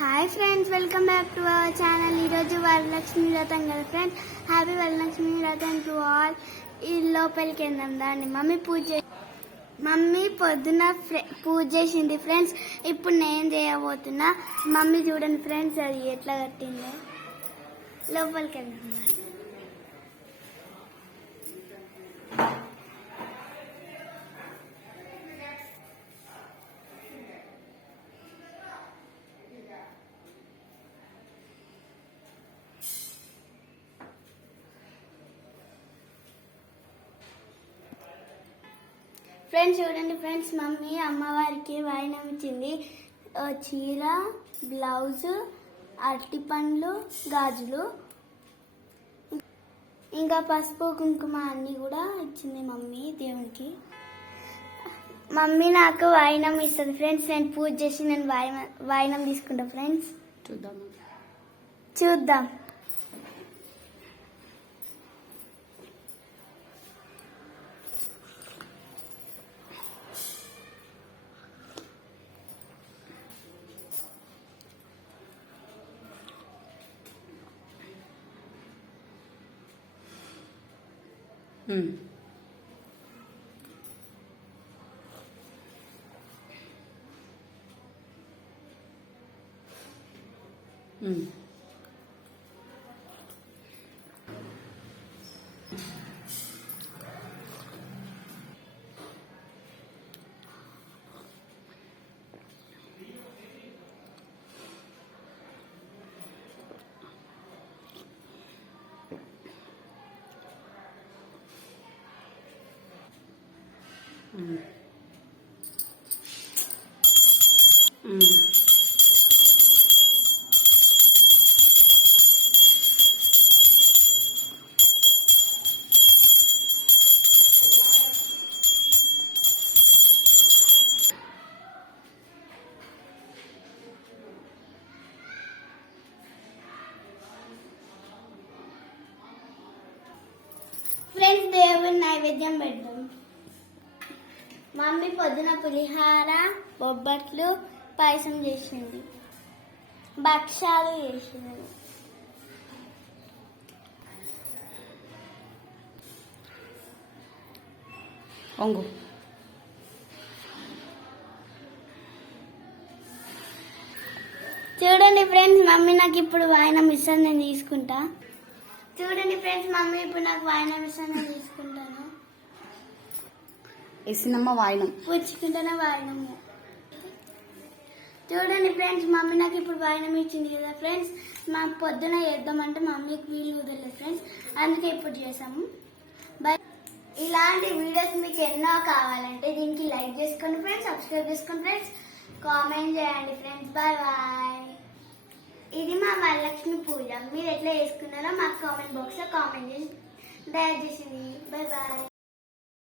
Hi friends, welcome back to our channel. ఈరోజు వరలక్ష్మి వ్రతం కదా ఫ్రెండ్స్. హ్యాపీ వరలక్ష్మి వ్రతం టు ఆల్. ఈ లోపలికి వెళ్దాం దాన్ని. మమ్మీ పొద్దున పూజ చేసింది ఫ్రెండ్స్. ఇప్పుడు నేను చేయబోతున్నా. మమ్మీ చూడండి ఫ్రెండ్స్, అది ఎట్లా కట్టిందో. లోపలికి వెళ్దాం. ఫ్రెండ్స్ చూడండి ఫ్రెండ్స్, మమ్మీ అమ్మవారికి వాయినం ఇచ్చింది. చీర, బ్లౌజ్, అరటి పండ్లు, గాజులు, ఇంకా పసుపు కుంకుమ అన్నీ కూడా ఇచ్చింది మమ్మీ దేవునికి. మమ్మీ నాకు వాయినం ఇస్తుంది ఫ్రెండ్స్. నేను పూజ చేసి నేను వాయినం తీసుకుంటా ఫ్రెండ్స్. చూద్దాం. ఫ్రెండ్స్ దేవుని నైవేద్యం పెడదాం. మమ్మీ పొద్దున పులిహార, బొబ్బట్లు, పాయసం చేసింది, భక్షాలు చేసింది. చూడండి ఫ్రెండ్స్, మమ్మీ నాకు ఇప్పుడు వాయినం ఇస్తుంది, నేను తీసుకుంటా. చూడండి ఫ్రెండ్స్, మమ్మీ ఇప్పుడు నాకు వాయినం ఇస్తుంది, నేను తీసుకుంటాను. ఇసినమ్మ వాయినం పుచ్చుకుంటానే వాయినము. చూడండి ఫ్రెండ్స్, మమ్మీ నాకు ఇప్పుడు వాయినం ఇచ్చింది కదా ఫ్రెండ్స్. మా పొద్దున చేద్దామంటే మమ్మీకి వీలు కుదరలేదు ఫ్రెండ్స్, అందుకే ఇప్పుడు చేసాము. ఇలాంటి వీడియోస్ మీకు ఎన్నో కావాలంటే దీనికి లైక్ చేసుకోండి ఫ్రెండ్స్, సబ్స్క్రైబ్ చేసుకోండి ఫ్రెండ్స్, కామెంట్ చేయండి ఫ్రెండ్స్. Bye bye. ఇది మా వరలక్ష్మి పూజ. మీరు ఎట్లా చేసుకున్నారో మాకు కామెంట్ బాక్స్ లో కామెంట్ చేసి దయచేసి. Bye bye.